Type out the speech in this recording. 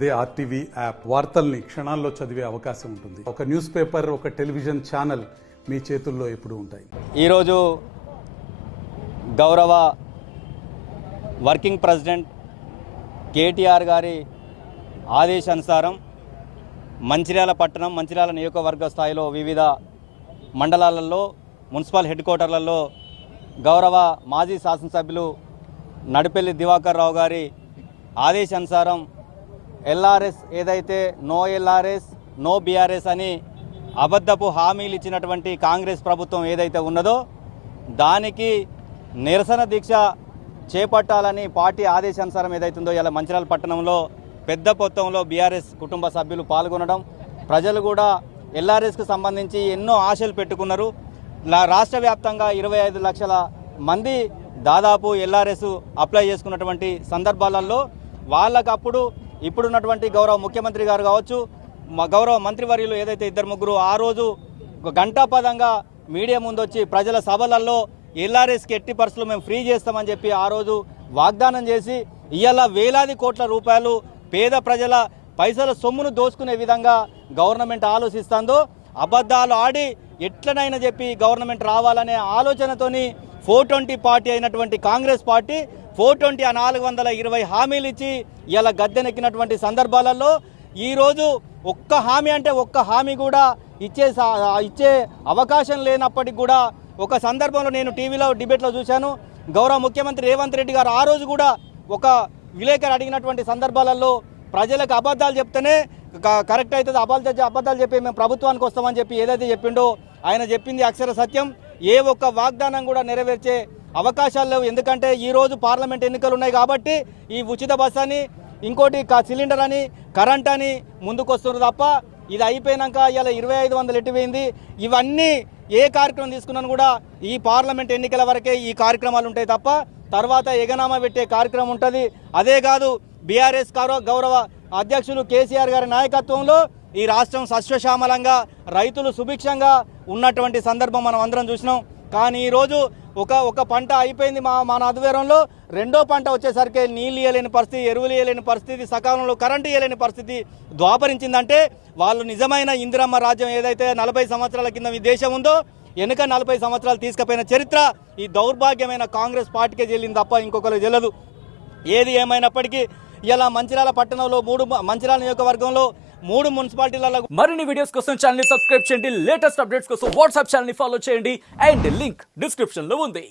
అదే RTV app వార్తల్ని క్షణాల్లో చదివే అవకాశం ఉంటుంది. ఒక న్యూస్ పేపర్, ఒక టెలివిజన్ ఛానల్ మీ చేతుల్లో ఎప్పుడూ ఉంటాయి. ఈరోజు గౌరవ వర్కింగ్ ప్రెసిడెంట్ కేటీఆర్ గారి ఆదేశానుసారం మంచిర్యాల పట్టణం, మంచిర్యాల నియోజకవర్గ స్థాయిలో వివిధ మండలాలలో, మున్సిపల్ హెడ్ క్వార్టర్లలో గౌరవ మాజీ శాసనసభ్యులు నడిపెల్లి దివాకర్ రావు గారి ఆదేశానుసారం ఎల్ఆర్ఎస్ ఏదైతే నో ఎల్ఆర్ఎస్ నో బీఆర్ఎస్ అని అబద్ధపు హామీలు ఇచ్చినటువంటి కాంగ్రెస్ ప్రభుత్వం ఏదైతే ఉన్నదో దానికి నిరసన దీక్ష చేపట్టాలని పార్టీ ఆదేశానుసారం ఏదైతుందో ఇలా మంచిర్యాల పట్టణంలో పెద్ద మొత్తంలో బీఆర్ఎస్ కుటుంబ సభ్యులు పాల్గొనడం, ప్రజలు కూడా ఎల్ఆర్ఎస్కు సంబంధించి ఎన్నో ఆశలు పెట్టుకున్నారు. రాష్ట్ర వ్యాప్తంగా 25 లక్షల మంది దాదాపు ఎల్ఆర్ఎస్ అప్లై చేసుకున్నటువంటి సందర్భాలలో వాళ్ళకప్పుడు ఇప్పుడున్నటువంటి గౌరవ ముఖ్యమంత్రి గారు కావచ్చు, మా గౌరవ మంత్రివర్యులు ఏదైతే ఇద్దరు ముగ్గురు ఆ రోజు ఒక గంటాపదంగా మీడియా ముందు వచ్చి ప్రజల సభలలో ఎల్ఆర్ఎస్కి ఎట్టి పరిస్థితులు మేము ఫ్రీ చేస్తామని చెప్పి ఆ రోజు వాగ్దానం చేసి ఇవాళ వేలాది కోట్ల రూపాయలు పేద ప్రజల పైసల సొమ్మును దోచుకునే విధంగా గవర్నమెంట్ ఆలోచిస్తుందో, అబద్ధాలు ఆడి ఎట్లనైనా చెప్పి గవర్నమెంట్ రావాలనే ఆలోచనతోని 420 పార్టీ అయినటువంటి కాంగ్రెస్ పార్టీ 420 420 హామీలు ఇచ్చి ఇలా గద్దెనెక్కినటువంటి సందర్భాలలో ఈరోజు ఒక్క హామీ అంటే ఒక్క హామీ కూడా ఇచ్చే అవకాశం లేనప్పటికి కూడా ఒక సందర్భంలో నేను టీవీలో డిబేట్లో చూశాను. గౌరవ ముఖ్యమంత్రి రేవంత్ రెడ్డి గారు ఆ రోజు కూడా ఒక విలేకరు అడిగినటువంటి సందర్భాలలో ప్రజలకు అబద్ధాలు చెప్తేనే కరెక్ట్ అవుతుంది, అబద్ధాలు చెప్పి మేము ప్రభుత్వానికి వస్తామని చెప్పి ఏదైతే చెప్పిండో ఆయన చెప్పింది అక్షర సత్యం. ఏ ఒక్క వాగ్దానం కూడా నెరవేర్చే అవకాశాలు లేవు. ఎందుకంటే ఈరోజు పార్లమెంట్ ఎన్నికలు ఉన్నాయి కాబట్టి ఈ ఉచిత బస్ అని, ఇంకోటి సిలిండర్ అని, కరెంట్ అని ముందుకు వస్తున్నారు తప్ప ఇది అయిపోయినాక ఇలా 2500 ఎట్టిపోయింది. ఇవన్నీ ఏ కార్యక్రమం తీసుకున్నాను కూడా ఈ పార్లమెంట్ ఎన్నికల వరకే ఈ కార్యక్రమాలు ఉంటాయి తప్ప తర్వాత ఎగనామా పెట్టే కార్యక్రమం ఉంటుంది. అదే కాదు, బీఆర్ఎస్ గౌరవ అధ్యక్షులు కేసీఆర్ గారి నాయకత్వంలో ఈ రాష్ట్రం సస్యశ్యామలంగా రైతులు సుభిక్షంగా ఉన్నటువంటి సందర్భం మనం అందరం చూసినాం. కానీ ఈరోజు ఒక పంట అయిపోయింది మన ఆధ్వర్యంలో, రెండో పంట వచ్చేసరికి నీళ్ళు ఇవ్వలేని పరిస్థితి, ఎరువులు ఇవ్వలేని పరిస్థితి, సకాలంలో కరెంటు ఇవ్వలేని పరిస్థితి ద్వాపరించిందంటే వాళ్ళు నిజమైన ఇందిరమ్మ రాజ్యం ఏదైతే 40 సంవత్సరాల కింద ఈ దేశం ఉందో వెనుక 40 సంవత్సరాలు తీసుకుపోయిన చరిత్ర ఈ దౌర్భాగ్యమైన కాంగ్రెస్ పార్టీకే చెల్లింది తప్ప ఇంకొకరికి చెల్లదు. ఏది ఏమైనప్పటికీ ఇలా మంచిర్యాల పట్టణంలో మంచిర్యాల నియోజకవర్గంలో 3 మున్సిపాలిటీలలో మరిన్ని వీడియోస్ కోసం ఛానల్ ని సబ్స్క్రైబ్ చేయండి. లేటెస్ట్ అప్డేట్స్ కోసం వాట్సాప్ ఛానల్ ని ఫాలో చేయండి. అండ్ లింక్ డిస్క్రిప్షన్ లో ఉంది.